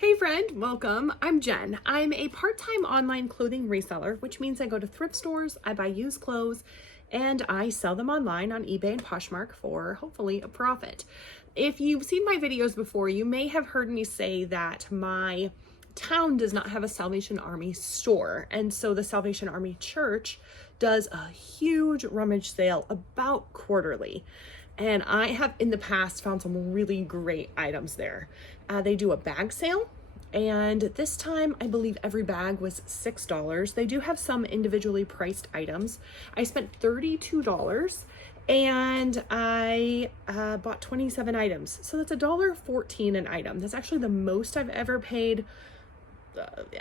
Hey friend, welcome. I'm Jen. I'm a part-time online clothing reseller, which means I go to thrift stores, I buy used clothes, and I sell them online on eBay and Poshmark for hopefully a profit. If you've seen my videos before, you may have heard me say that my town does not have a Salvation Army store, and so the Salvation Army Church does a huge rummage sale about quarterly. And I have in the past found some really great items there. They do a bag sale, and this time I believe every bag was $6. They do have some individually priced items. I spent $32 and I bought 27 items. So that's $1.14 an item. That's actually the most I've ever paid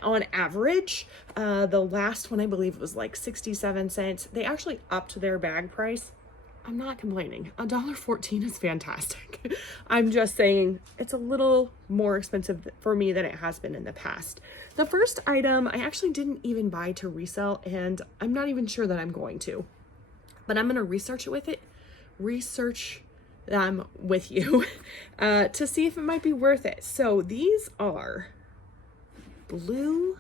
on average. The last one I believe was like 67 cents. They actually upped their bag price. I'm not complaining. $1.14 is fantastic. I'm just saying it's a little more expensive for me than it has been in the past. The first item I actually didn't even buy to resell, and I'm not even sure that I'm going to, but I'm going to research them with you to see if it might be worth it. So these are blue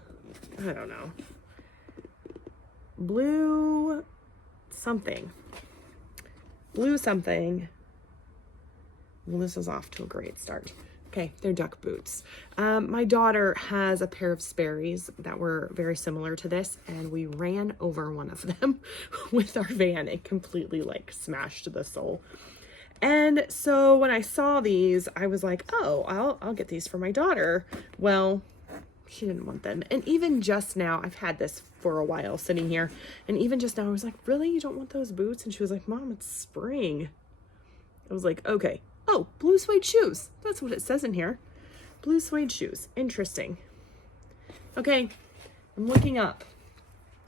something. Well, this is off to a great start. Okay, they're duck boots. My daughter has a pair of Sperry's that were very similar to this, and we ran over one of them with our van. It completely like smashed the sole. And so when I saw these, I was like, oh, I'll get these for my daughter. Well, she didn't want them. And even just now, I've had this for a while sitting here, and even just now I was like, really, you don't want those boots? And she was like, Mom, it's spring. I was like, okay. Oh, blue suede shoes. That's what it says in here. Blue suede shoes. Interesting. Okay, I'm looking up.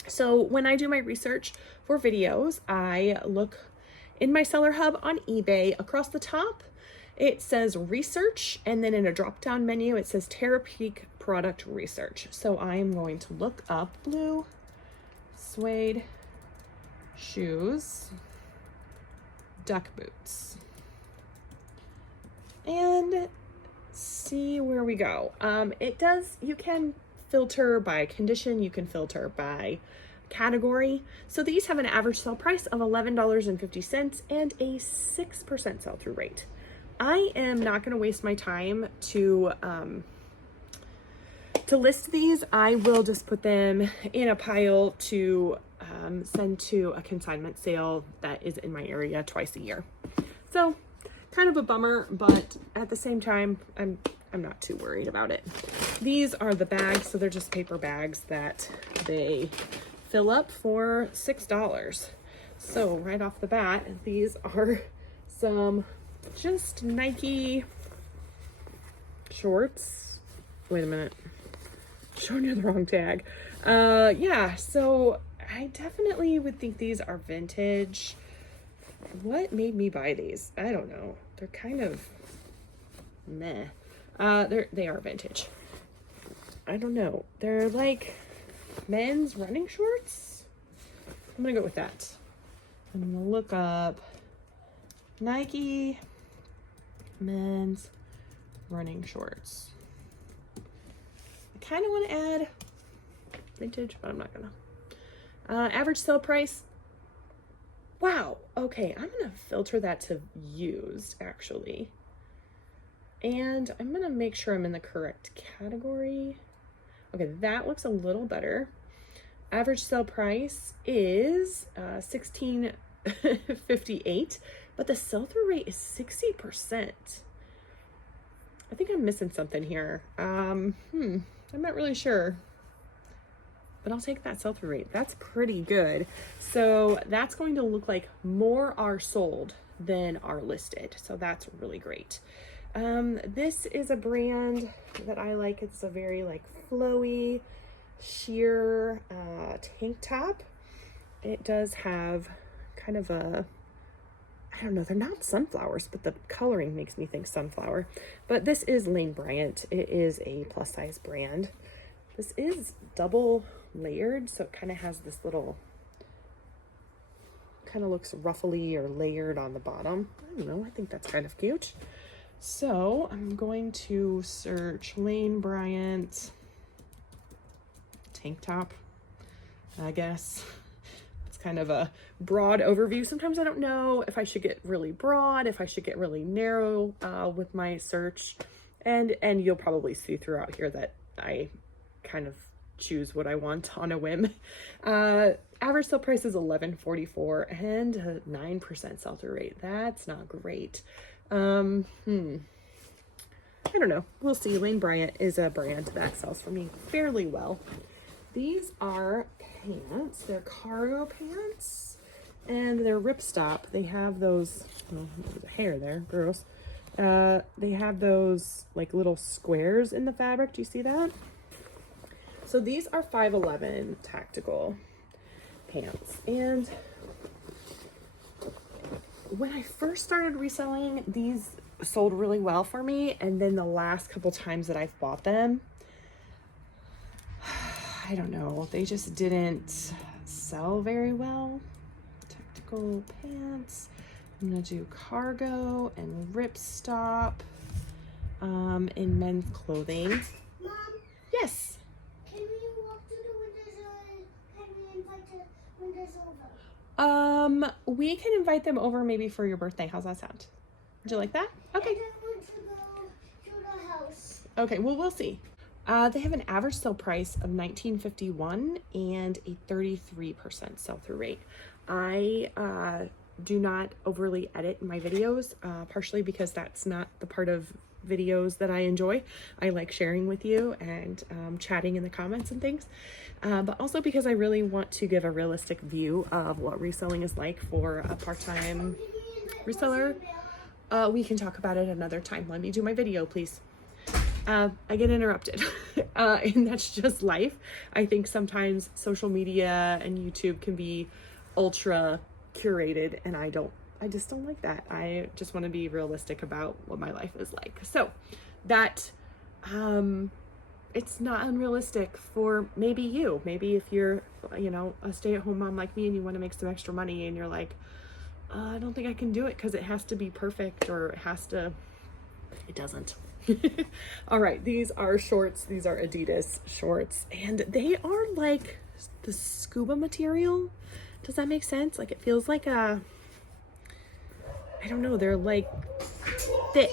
So when I do my research for videos, I look in my seller hub on eBay. Across the top it says research, and then in a drop down menu it says therapeutic product research. So I'm going to look up blue suede shoes, duck boots, and see where we go. You can filter by condition, you can filter by category. So these have an average sale price of $11.50 and a 6% sell-through rate. I am not going to waste my time to list these. I will just put them in a pile to send to a consignment sale that is in my area twice a year. So kind of a bummer, but at the same time, I'm not too worried about it. These are the bags, so they're just paper bags that they fill up for $6. So right off the bat, these are some just Nike shorts. Wait a minute, showing you the wrong tag. Yeah, so I definitely would think these are vintage. What made me buy these? I don't know. They're kind of meh. They are vintage. I don't know. They're like men's running shorts. I'm gonna go with that. I'm gonna look up Nike men's running shorts. I kind of want to add vintage, but I'm not gonna. Average sale price. Wow. Okay, I'm gonna filter that to used actually, and I'm gonna make sure I'm in the correct category. Okay, that looks a little better. Average sale price is $16.58, but the sell-through rate is 60%. I think I'm missing something here. I'm not really sure, but I'll take that sell-through rate. That's pretty good. So that's going to look like more are sold than are listed. So that's really great. This is a brand that I like. It's a very like flowy, sheer tank top. It does have kind of a, I don't know, they're not sunflowers, but the coloring makes me think sunflower. But this is Lane Bryant. It is a plus size brand. This is double layered, so it kind of has this little, kind of looks ruffly or layered on the bottom. I don't know, I think that's kind of cute. So I'm going to search Lane Bryant tank top, I guess. It's kind of a broad overview. Sometimes I don't know if I should get really broad, if I should get really narrow with my search. And you'll probably see throughout here that I kind of choose what I want on a whim. Average sale price is $11.44 and a 9% sell-through rate. That's not great. I don't know. We'll see. Lane Bryant is a brand that sells for me fairly well. These are pants. They're cargo pants and they're ripstop. They have those, oh, there's a hair there, gross. They have those like little squares in the fabric. Do you see that? So these are 511 tactical pants. And when I first started reselling, these sold really well for me. And then the last couple times that I've bought them, I don't know, they just didn't sell very well. Tactical pants. I'm gonna do cargo and ripstop in men's clothing. Mom? Yes. Can we walk to the windows or can we invite the windows over? We can invite them over maybe for your birthday. How's that sound? Would you like that? Okay. And I want to go to the house. Okay, well, we'll see. They have an average sale price of $19.51 and a 33% sell-through rate. I do not overly edit my videos, partially because that's not the part of videos that I enjoy. I like sharing with you and chatting in the comments and things, but also because I really want to give a realistic view of what reselling is like for a part-time reseller. We can talk about it another time. Let me do my video, please. I get interrupted and that's just life. I think sometimes social media and YouTube can be ultra curated and I just don't like that. I just want to be realistic about what my life is like. So that, it's not unrealistic for maybe you. Maybe if you're, you know, a stay-at-home mom like me and you want to make some extra money and you're like, I don't think I can do it because it has to be perfect or it doesn't. All right, these are shorts. These are Adidas shorts and they are like the scuba material. Does that make sense? Like it feels like I don't know, they're like thick.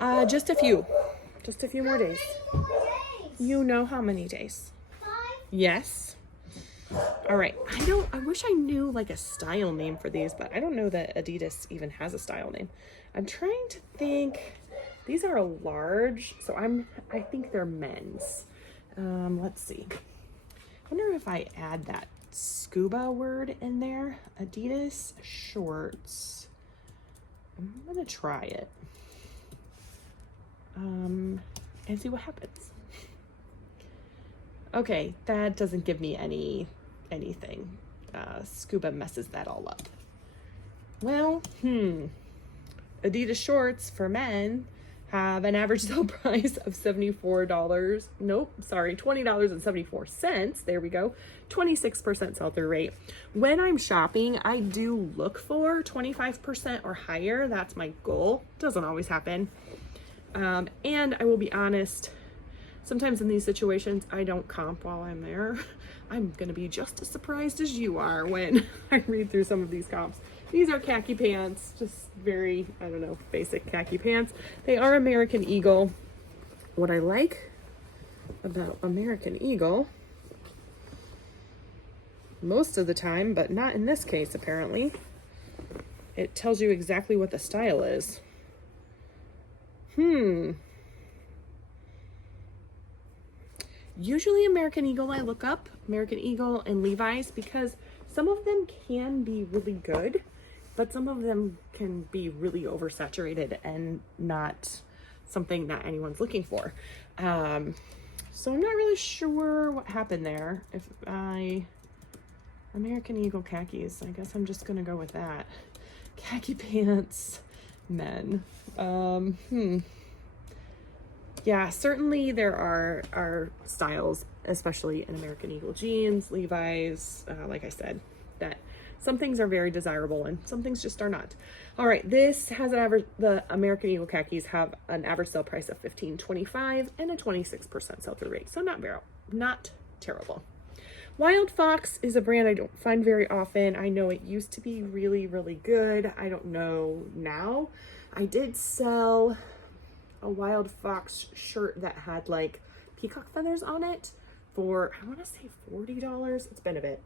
Just a few more days. You know how many days? 5? Yes. All right. I wish I knew like a style name for these, but I don't know that Adidas even has a style name. I'm trying to think. These are a large, so I think they're men's. Let's see. I wonder if I add that scuba word in there. Adidas shorts. I'm gonna try it. And see what happens. Okay, that doesn't give me anything. Scuba messes that all up. Well, Adidas shorts for men have an average sale price of $20.74. There we go. 26% sell-through rate. When I'm shopping, I do look for 25% or higher. That's my goal. Doesn't always happen. And I will be honest, sometimes in these situations, I don't comp while I'm there. I'm gonna be just as surprised as you are when I read through some of these comps. These are khaki pants, just very, I don't know, basic khaki pants. They are American Eagle. What I like about American Eagle, most of the time, but not in this case apparently, it tells you exactly what the style is. Usually American Eagle, I look up American Eagle and Levi's because some of them can be really good, but some of them can be really oversaturated and not something that anyone's looking for. So I'm not really sure what happened there. If American Eagle khakis, I guess I'm just gonna go with that. Khaki pants, men. Yeah, certainly there are styles, especially in American Eagle jeans, Levi's, like I said, that Some things are very desirable and some things just are not. All right, this has an average, the American Eagle khakis have an average sale price of $15.25 and a 26% sell-through rate. So not terrible. Wild Fox is a brand I don't find very often. I know it used to be really, really good. I don't know now. I did sell a Wild Fox shirt that had like peacock feathers on it for, I want to say $40. It's been a bit.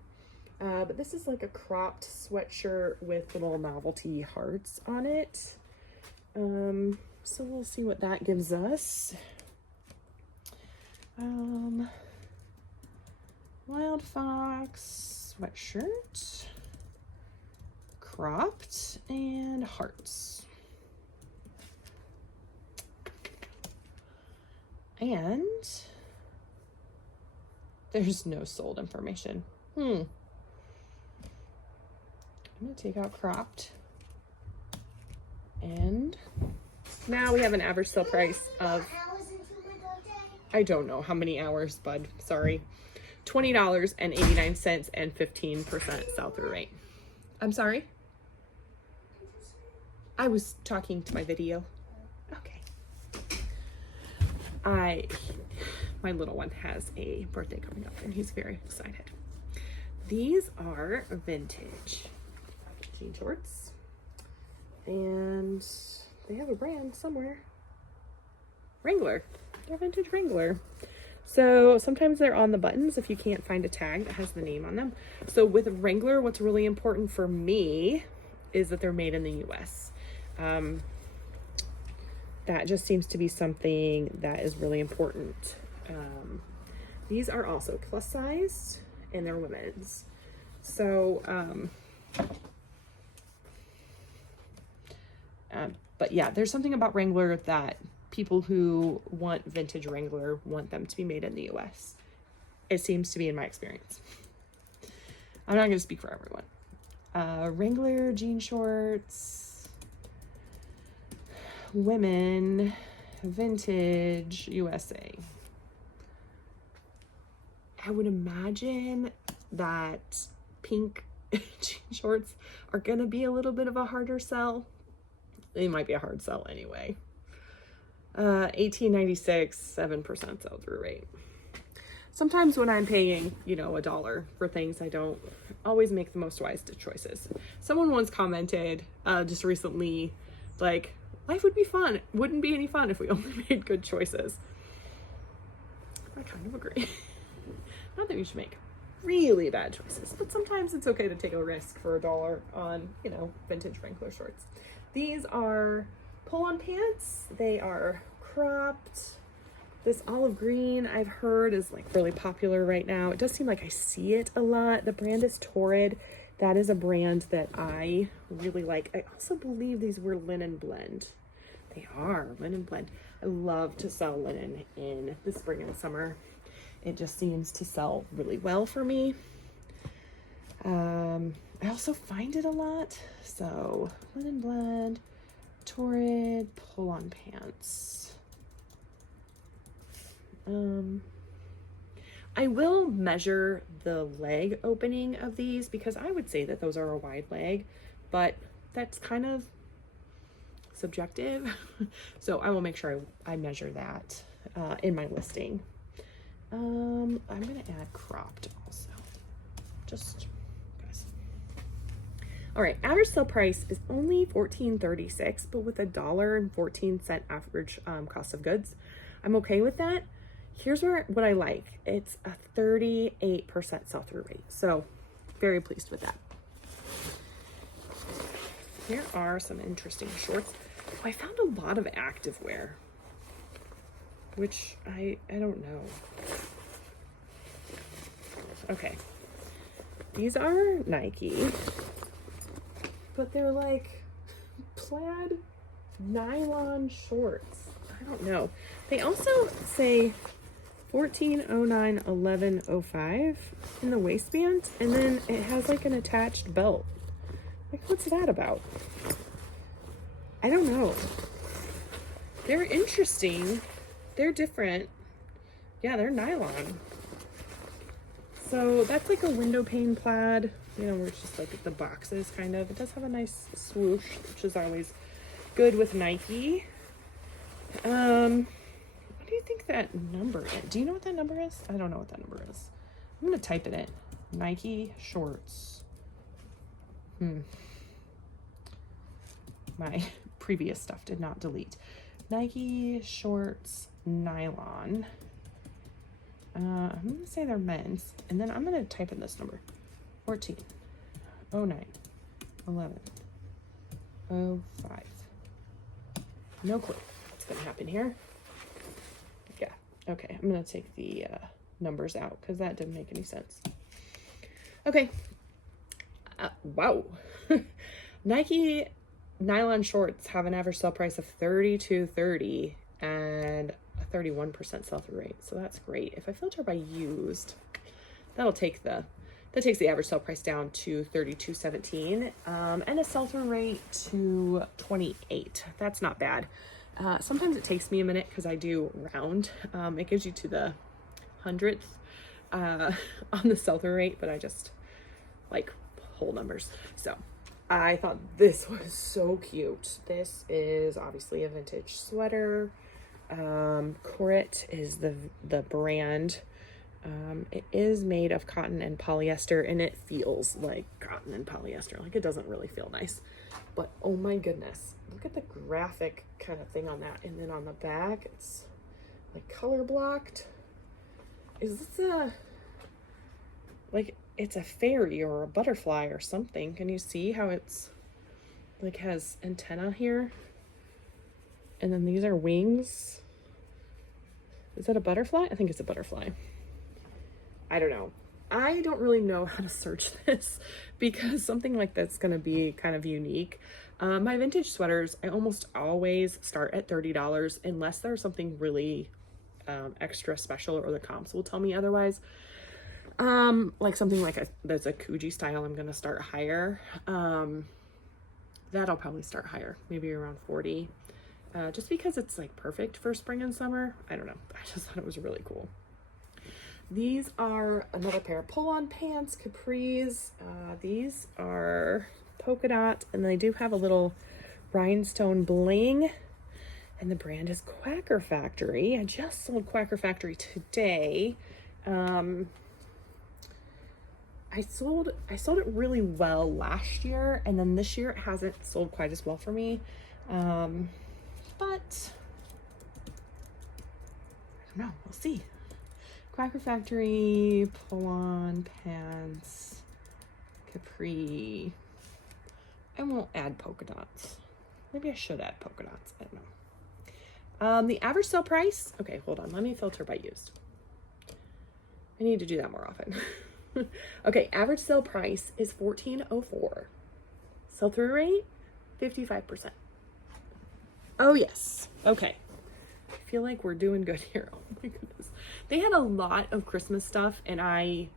But this is like a cropped sweatshirt with little novelty hearts on it. So we'll see what that gives us. Wild Fox sweatshirt, cropped, and hearts. And there's no sold information. I'm gonna take out cropped. And now we have an average sale price of, I don't know how many hours, bud, sorry. $20.89 and 15% sell-through rate. I'm sorry? I was talking to my video. Okay. My little one has a birthday coming up and he's very excited. These are vintage jean shorts and they have a brand somewhere. Wrangler. They're vintage Wrangler. So sometimes they're on the buttons if you can't find a tag that has the name on them. So with Wrangler, what's really important for me is that they're made in the US. That just seems to be something that is really important. These are also plus size and they're women's. So, but yeah, there's something about Wrangler that people who want vintage Wrangler want them to be made in the US. It seems to be in my experience. I'm not going to speak for everyone. Wrangler jean shorts, women, vintage, USA. I would imagine that pink jean shorts are going to be a little bit of a harder sell. They might be a hard sell anyway. $18.96, 7% sell-through rate. Sometimes when I'm paying, $1 for things, I don't always make the most wise choices. Someone once commented just recently, like, life would be fun. Wouldn't be any fun if we only made good choices. I kind of agree. Not that we should make really bad choices, but sometimes it's okay to take a risk for $1 on, vintage Wrangler shorts. These are pull-on pants. They are cropped. This olive green I've heard is like really popular right now. It does seem like I see it a lot. The brand is Torrid. That is a brand that I really like. I also believe these were linen blend. They are linen blend. I love to sell linen in the spring and summer. It just seems to sell really well for me. I also find it a lot. So linen blend, Torrid, pull-on pants. I will measure the leg opening of these because I would say that those are a wide leg, but that's kind of subjective. So I will make sure I measure that in my listing. I'm gonna add cropped also, just guys. All right, average sale price is only $14.36, but with $1.14 average cost of goods, I'm okay with that. Here's what I like. It's a 38% sell-through rate, so very pleased with that. Here are some interesting shorts. Oh, I found a lot of activewear, which I don't know. Okay, these are Nike, but they're like plaid nylon shorts. I don't know. They also say 14091105 in the waistband, and then it has like an attached belt. Like, what's that about? I don't know. They're interesting. They're different. Yeah, they're nylon. So that's like a window pane plaid, you know, where it's just like the boxes kind of. It does have a nice swoosh, which is always good with Nike. What do you think that number is? Do you know what that number is? I don't know what that number is. I'm gonna type it in. Nike shorts. My previous stuff did not delete. Nike shorts nylon. I'm gonna say they're men's, and then I'm gonna type in this number: 14, 09, 11, 05. No clue what's gonna happen here. Yeah, okay, I'm gonna take the numbers out because that didn't make any sense. Okay, wow. Nike nylon shorts have an average sell price of $32.30 and a 31% sell-through rate, so that's great. If I filter by used, that takes the average sell price down to $32.17 and a sell-through rate to 28. That's not bad. Sometimes it takes me a minute because I do round. It gives you to the hundredth on the sell-through rate, but I just like whole numbers. So I thought this was so cute. This is obviously a vintage sweater. Corit is the brand. It is made of cotton and polyester, and it feels like cotton and polyester. Like, it doesn't really feel nice, but oh my goodness, look at the graphic kind of thing on that. And then on the back, it's like color blocked. Is this it's a fairy or a butterfly or something? Can you see how it's like has antenna here? And then these are wings. Is that a butterfly? I think it's a butterfly. I don't know. I don't really know how to search this because something like that's going to be kind of unique. My vintage sweaters, I almost always start at $30 unless there's something really extra special or the comps will tell me otherwise. Like something like there's a Coogee style, I'm going to start higher. That'll probably start higher, maybe around 40. Just because it's like perfect for spring and summer. I don't know. I just thought it was really cool. These are another pair of pull-on pants, capris. These are polka dot, and they do have a little rhinestone bling. And the brand is Quacker Factory. I just sold Quacker Factory today. I sold it really well last year, and then this year it hasn't sold quite as well for me. But I don't know, we'll see. Quacker Factory, pull-on pants, capri. I won't add polka dots. Maybe I should add polka dots, I don't know. The average sale price, okay, hold on, let me filter by used. I need to do that more often. Okay, average sale price is $14.04. Sell-through rate, 55%. Oh yes, okay. I feel like we're doing good here. Oh my goodness. They had a lot of Christmas stuff, and I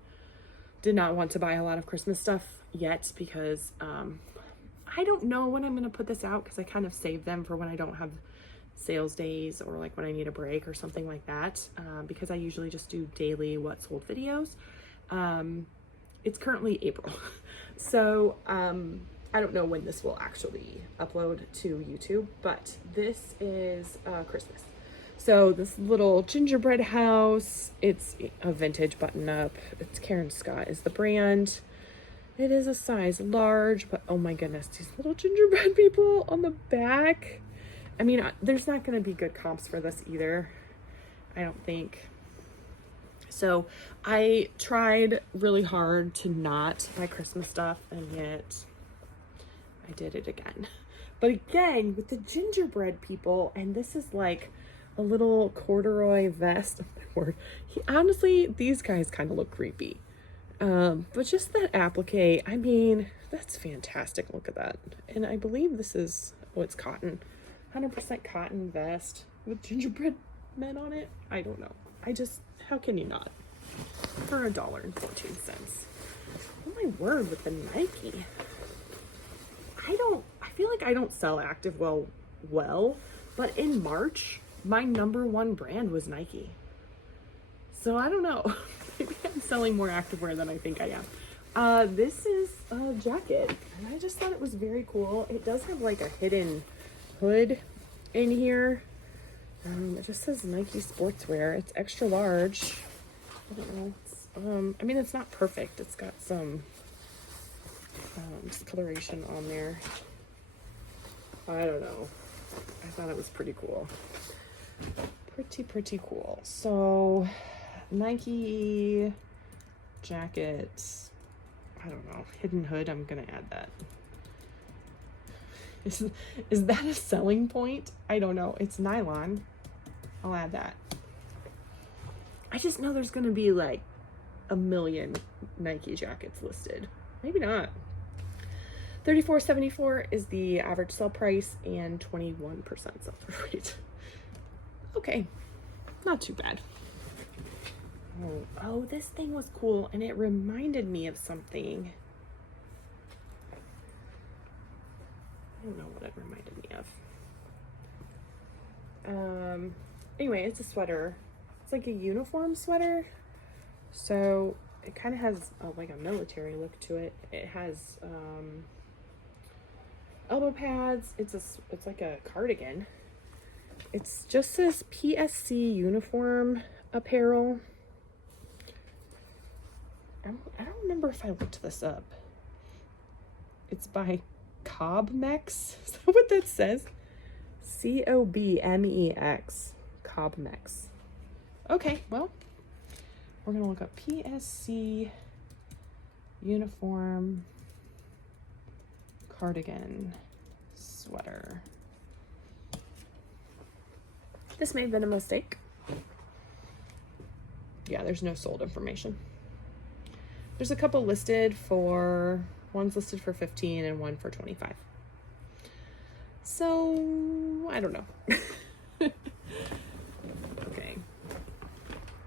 did not want to buy a lot of Christmas stuff yet because I don't know when I'm going to put this out because I kind of save them for when I don't have sales days or like when I need a break or something like that, because I usually just do daily what sold videos. It's currently April, so I don't know when this will actually upload to YouTube, but this is Christmas. So this little gingerbread house, it's a vintage button-up. It's Karen Scott is the brand. It is a size large, but oh my goodness, these little gingerbread people on the back. I mean, there's not going to be good comps for this either, I don't think. So I tried really hard to not buy Christmas stuff, and yet I did it again. But again, with the gingerbread people, and this is like a little corduroy vest. Oh my word. Honestly, these guys kind of look creepy. But just that applique, I mean, that's fantastic. Look at that. And I believe this is, oh, it's cotton. 100% cotton vest with gingerbread men on it. I don't know. How can you not? For $1.14. Oh my word, with the Nike. I feel like I don't sell activewear well, but in March, my #1 brand was Nike. So I don't know. Maybe I'm selling more activewear than I think I am. This is a jacket, and I just thought it was very cool. It does have like a hidden hood in here. It just says Nike Sportswear. It's extra large. I don't know. I mean, it's not perfect. It's got some discoloration on there. I don't know. I thought it was pretty cool. Pretty cool. So, Nike jackets. I don't know. Hidden hood. I'm gonna add that. Is that a selling point? I don't know. It's nylon. I'll add that. I just know there's gonna be like a million Nike jackets listed. Maybe not. $34.74 is the average sell price and 21% sell-through rate. Okay, not too bad. Oh, this thing was cool, and it reminded me of something. I don't know what it reminded me of. Anyway, it's a sweater. It's like a uniform sweater. So it kind of has like a military look to it. It has elbow pads. It's like a cardigan. It's just says PSC uniform apparel. I don't remember if I looked this up. It's by Cobmex. Is that what that says? Cobmex. Cobmex. Okay, well, we're gonna look up PSC uniform cardigan sweater. This may have been a mistake. Yeah, there's no sold information. There's a couple listed for, one's listed for 15 and one for 25. So, I don't know. Okay.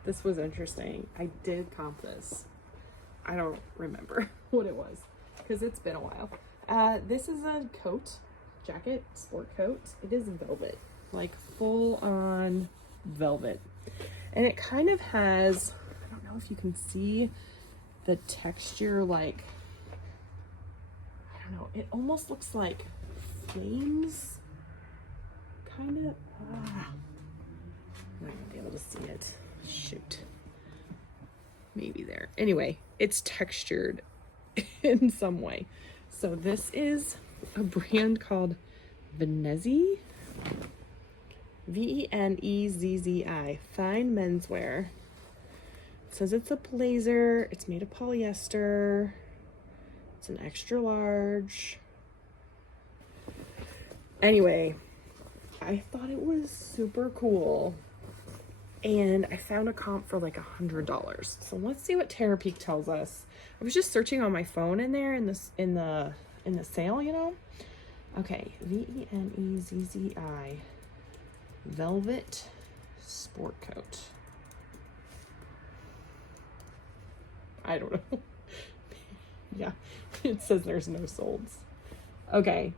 This was interesting. I did comp this. I don't remember what it was because it's been a while. This is a coat, jacket, sport coat. It is velvet, like full on velvet. And it kind of has, I don't know if you can see the texture, like, I don't know, it almost looks like flames, kind of. I'm not gonna be able to see it. Shoot. Maybe there. Anyway, it's textured in some way. So this is a brand called Venezzi. Venezzi. Fine menswear. It says it's a blazer. It's made of polyester. It's an extra large. Anyway, I thought it was super cool. And I found a comp for like $100. So let's see what Terapeak tells us. I was just searching on my phone in there in the sale, you know. Okay, Venezzi velvet sport coat. I don't know. Yeah, it says there's no solds. Okay,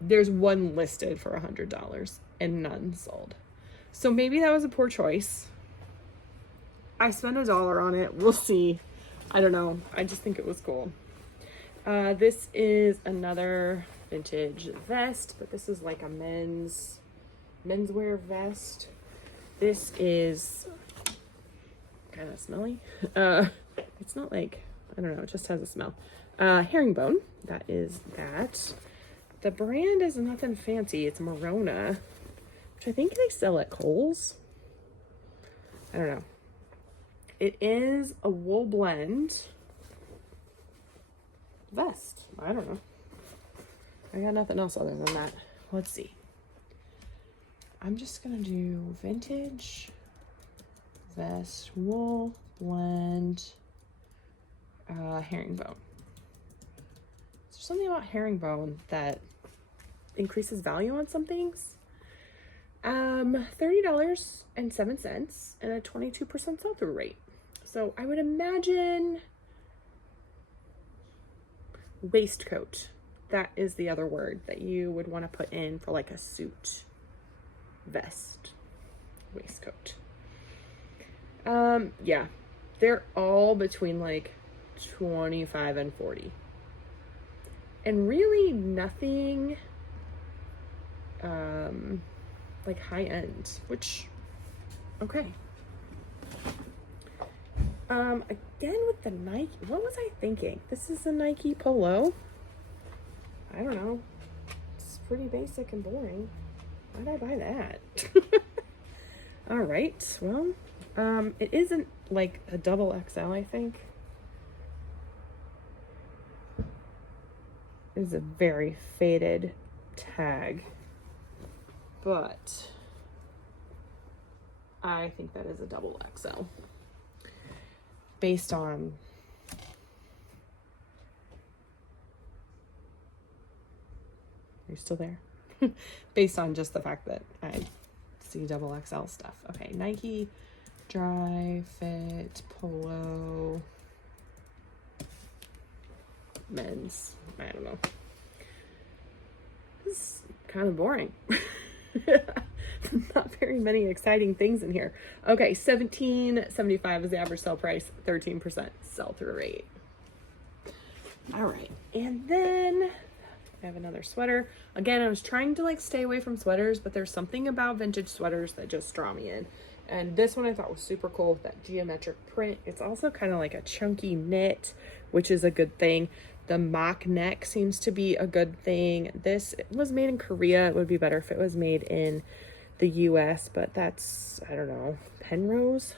there's one listed for $100 and none sold. So maybe that was a poor choice. I spent $1 on it. We'll see. I don't know. I just think it was cool. This is another vintage vest, but this is like a menswear vest. This is kind of smelly. It's not like, I don't know, it just has a smell. Herringbone. That is that. The brand is nothing fancy. It's Morona, which I think they sell at Kohl's. I don't know. It is a wool blend vest. I don't know. I got nothing else other than that. Let's see. I'm just gonna do vintage vest, wool blend, herringbone. Is there something about herringbone that increases value on some things? $30.07 and a 22% sell-through rate. So I would imagine waistcoat. That is the other word that you would want to put in for like a suit vest. Waistcoat. Yeah, they're all between like 25 and 40. And really nothing like high end, which, okay. Again with the Nike, what was I thinking? This is a Nike polo. I don't know. It's pretty basic and boring. Why'd I buy that? All right, well, it isn't like a double XL, I think. It is a very faded tag, but I think that is a double XL based on are you still there? Based on just the fact that I see double XL stuff. Okay, Nike dry fit polo men's. I don't know. This is kind of boring. Not very many exciting things in here. Okay, $17.75 is the average sell price, 13% sell-through rate. All right, and then I have another sweater. Again, I was trying to like stay away from sweaters, but there's something about vintage sweaters that just draw me in. And this one I thought was super cool with that geometric print. It's also kind of like a chunky knit, which is a good thing. The mock neck seems to be a good thing. This was made in Korea. It would be better if it was made in the US, but that's, I don't know, Penrose,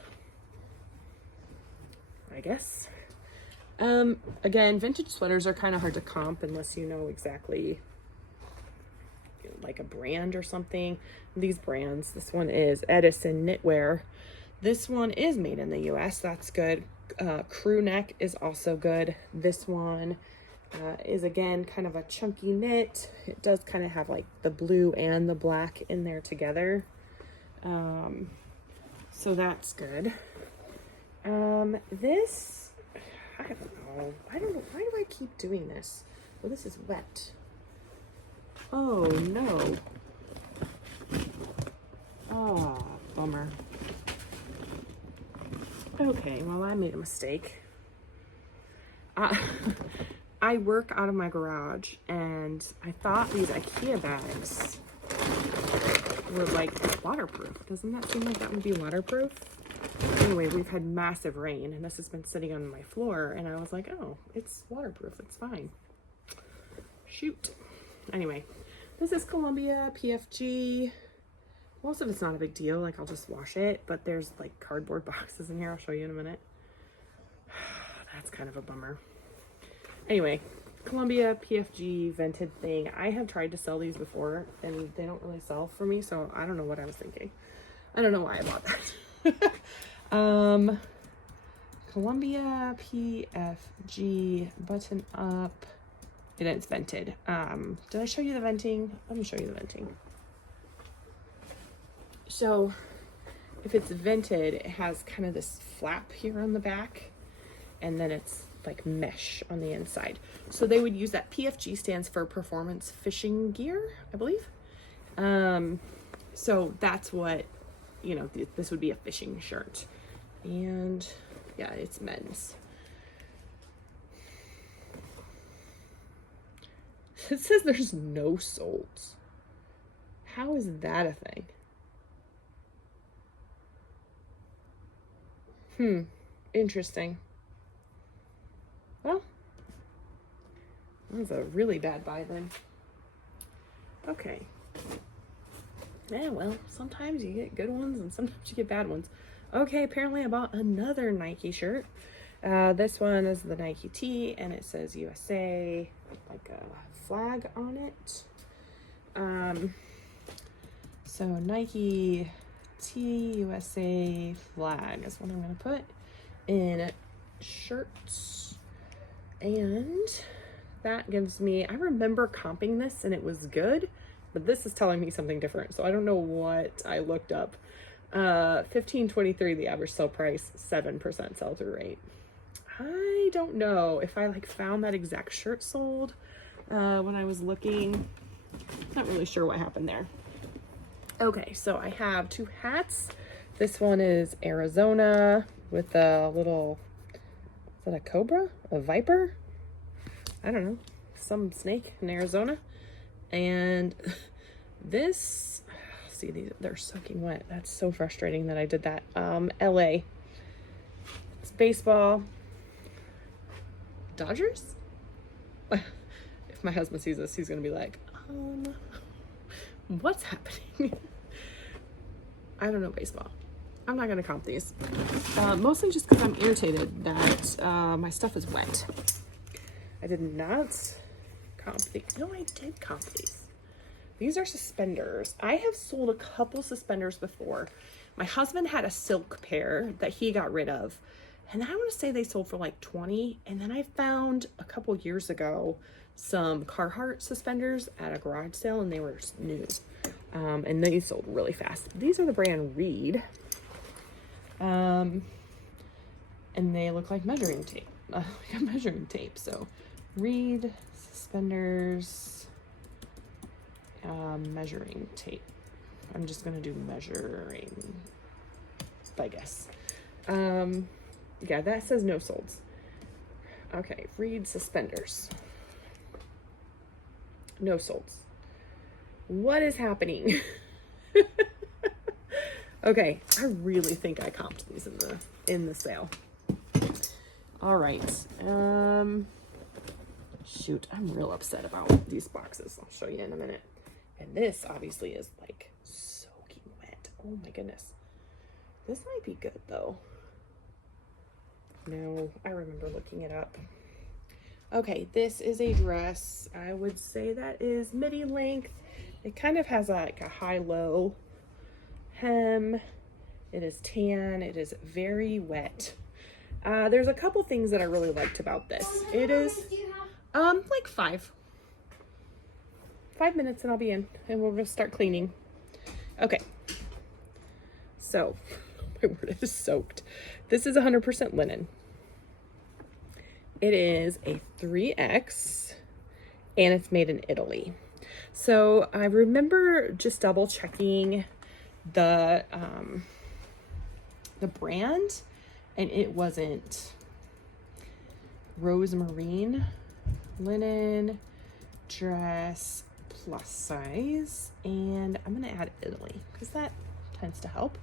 I guess. Again, vintage sweaters are kind of hard to comp unless you know exactly, you know, like a brand or something. These brands, this one is Edison Knitwear. This one is made in the US. That's good. Crew neck is also good. This one is again kind of a chunky knit. It does kind of have like the blue and the black in there together. So that's good. This, I don't know. Why do I keep doing this? Well, this is wet. Oh no. Ah, bummer. Okay, well, I made a mistake. I work out of my garage, and I thought these IKEA bags were like waterproof. Doesn't that seem like that would be waterproof? Anyway, we've had massive rain, and this has been sitting on my floor, and I was like, oh, it's waterproof. It's fine. Shoot. Anyway, this is Columbia PFG. Most of it's not a big deal. Like, I'll just wash it, but there's like cardboard boxes in here. I'll show you in a minute. That's kind of a bummer. Anyway, Columbia PFG vented thing. I have tried to sell these before, and they don't really sell for me, so I don't know what I was thinking. I don't know why I bought that. Columbia PFG button up, and it's vented. Did I show you the venting? Let me show you the venting. So if it's vented, it has kind of this flap here on the back, and then it's like mesh on the inside. So they would use that. PFG stands for performance fishing gear, I believe. So that's what, you know, this would be a fishing shirt. And yeah, it's men's. It says there's no soles. How is that a thing? Interesting. Well, that's a really bad buy then. Okay. Yeah, well, sometimes you get good ones and sometimes you get bad ones. Okay, apparently I bought another Nike shirt. This one is the Nike tee, and it says USA, like a flag on it. So Nike tee USA flag is what I'm gonna put in shirts. And that gives me, I remember comping this and it was good, but this is telling me something different. So I don't know what I looked up. $15.23 the average sell price, 7% sell-through rate. I don't know if I like found that exact shirt sold when I was looking. Not really sure what happened there. Okay, so I have two hats. This one is Arizona. with a little, is that a cobra? A viper? I don't know. Some snake in Arizona. And this, see, they're soaking wet. That's so frustrating that I did that. LA. It's baseball. Dodgers? If my husband sees this, he's gonna be like, what's happening? I don't know baseball. I'm not gonna comp these. Mostly just because I'm irritated that my stuff is wet. I did not comp these. No, I did comp these. These are suspenders. I have sold a couple suspenders before. My husband had a silk pair that he got rid of. And I want to say they sold for like 20. And then I found a couple years ago some Carhartt suspenders at a garage sale, and they were new. And they sold really fast. These are the brand Reed. And they look like measuring tape. Like a measuring tape. So Reed suspenders, measuring tape. I'm just going to do measuring, I guess. Yeah, that says no solds. Okay, Reed suspenders. No solds. What is happening? Okay, I really think I comped these in the sale. All right. Shoot, I'm real upset about these boxes. I'll show you in a minute. And this obviously is like soaking wet. Oh my goodness. This might be good though. No, I remember looking it up. Okay, this is a dress. I would say that is midi length. It kind of has like a high-low hem. It is tan. It is very wet. There's a couple things that I really liked about this. It is like 5 minutes and I'll be in, and we'll just start cleaning. Okay. So, my word, it is soaked. This is 100% linen. It is a 3X and it's made in Italy. So I remember just double checking the brand, and it wasn't rosemarine linen dress plus size, and I'm gonna add Italy because that tends to help.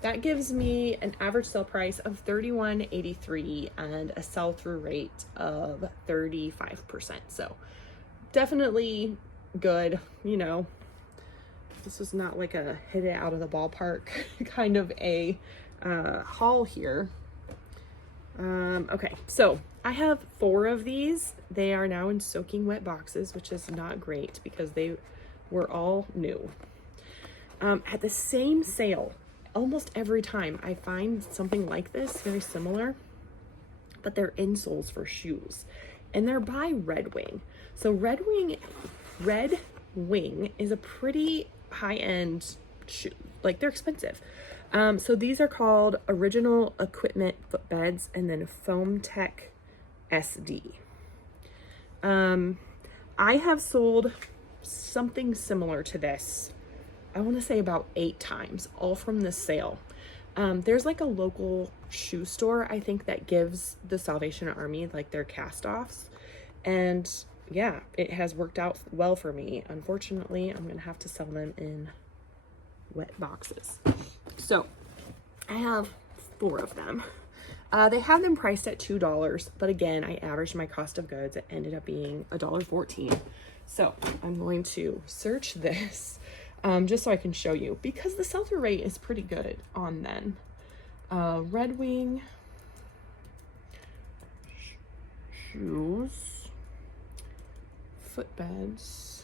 That gives me an average sale price of $31.83 and a sell-through rate of 35%. So definitely good. You know, this was not like a hit it out of the ballpark kind of a haul here. Okay, so I have 4 of these. They are now in soaking wet boxes, which is not great because they were all new. At the same sale, almost every time I find something like this, very similar, but they're insoles for shoes, and they're by Red Wing. So Red Wing is a pretty high-end shoe. Like, they're expensive. So these are called Original Equipment Footbeds and then Foam Tech SD. I have sold something similar to this, I want to say about 8 times, all from this sale. There's like a local shoe store, I think, that gives the Salvation Army like their cast-offs. And yeah, it has worked out well for me. Unfortunately, I'm going to have to sell them in wet boxes. So I have 4 of them. They have them priced at $2, but again, I averaged my cost of goods. It ended up being $1.14. So I'm going to search this just so I can show you, because the sell-through rate is pretty good on them. Red Wing shoes, footbeds,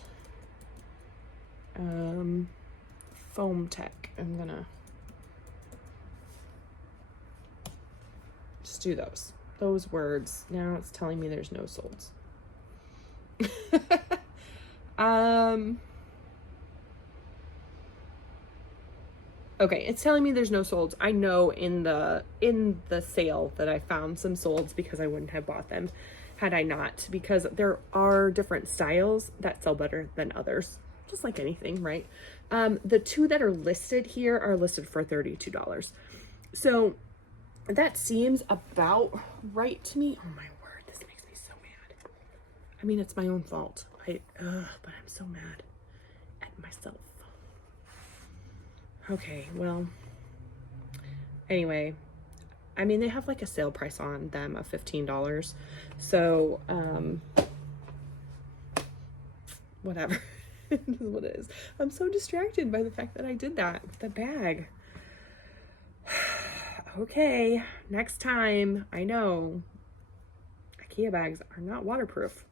Foam Tech. I'm gonna just do those words. Now it's telling me there's no solds. Okay, it's telling me there's no solds. I know in the sale that I found some solds because I wouldn't have bought them had I not, because there are different styles that sell better than others. just like anything, right? The two that are listed here are listed for $32. So that seems about right to me. Oh my word, this makes me so mad. I mean, it's my own fault. But I'm so mad at myself. Okay, well, anyway, I mean, they have like a sale price on them of $15. So, whatever. It is what it is. I'm so distracted by the fact that I did that with the bag. Okay, next time. I know IKEA bags are not waterproof.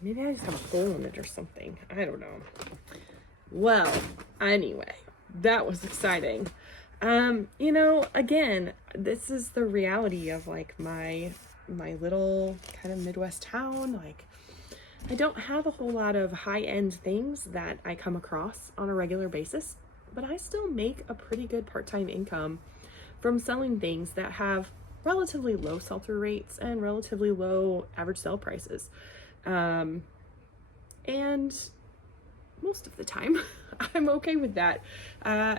Maybe I just have a hole in it or something. I don't know. Well, anyway, that was exciting. You know, again, this is the reality of like my little kind of Midwest town. Like, I don't have a whole lot of high-end things that I come across on a regular basis, but I still make a pretty good part-time income from selling things that have relatively low sell-through rates and relatively low average sale prices. And most of the time I'm okay with that.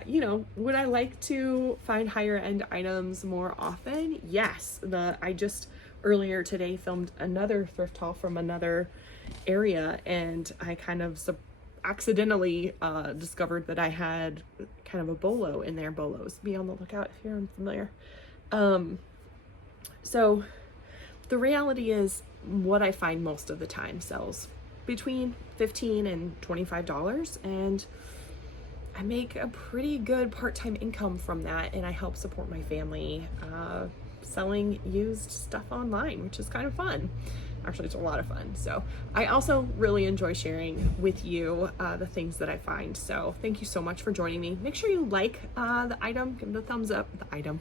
You know, would I like to find higher end items more often? Yes. I just earlier today filmed another thrift haul from another area, and I kind of accidentally discovered that I had kind of a bolo in there. Bolos, be on the lookout if you're unfamiliar. So the reality is, what I find most of the time sells between $15 and $25, and I make a pretty good part-time income from that, and I help support my family selling used stuff online, which is kind of fun. Actually, it's a lot of fun. So I also really enjoy sharing with you the things that I find. So thank you so much for joining me. Make sure you like the item, give it a thumbs up, the item.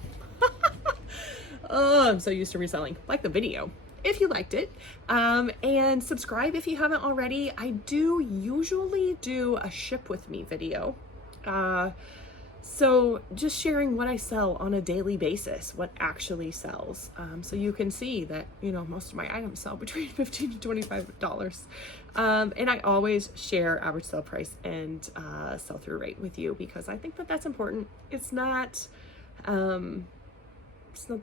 Oh, I'm so used to reselling. Like the video if you liked it, and subscribe if you haven't already. I do usually do a ship with me video. So just sharing what I sell on a daily basis, what actually sells. So you can see that, you know, most of my items sell between $15 to $25. And I always share average sale price and sell-through rate with you, because I think that that's important. It's not the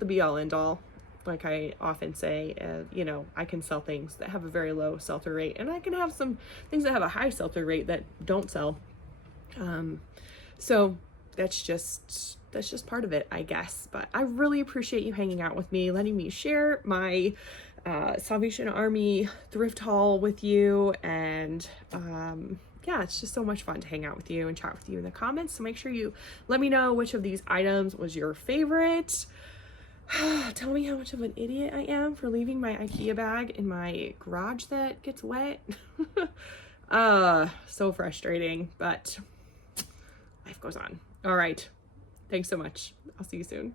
be-all end-all. Like I often say, you know, I can sell things that have a very low sell-through rate, and I can have some things that have a high sell-through rate that don't sell. So that's just part of it, I guess. But I really appreciate you hanging out with me, letting me share my Salvation Army thrift haul with you. And yeah, it's just so much fun to hang out with you and chat with you in the comments. So make sure you let me know which of these items was your favorite. Tell me how much of an idiot I am for leaving my IKEA bag in my garage that gets wet. So frustrating, but life goes on. All right. Thanks so much. I'll see you soon.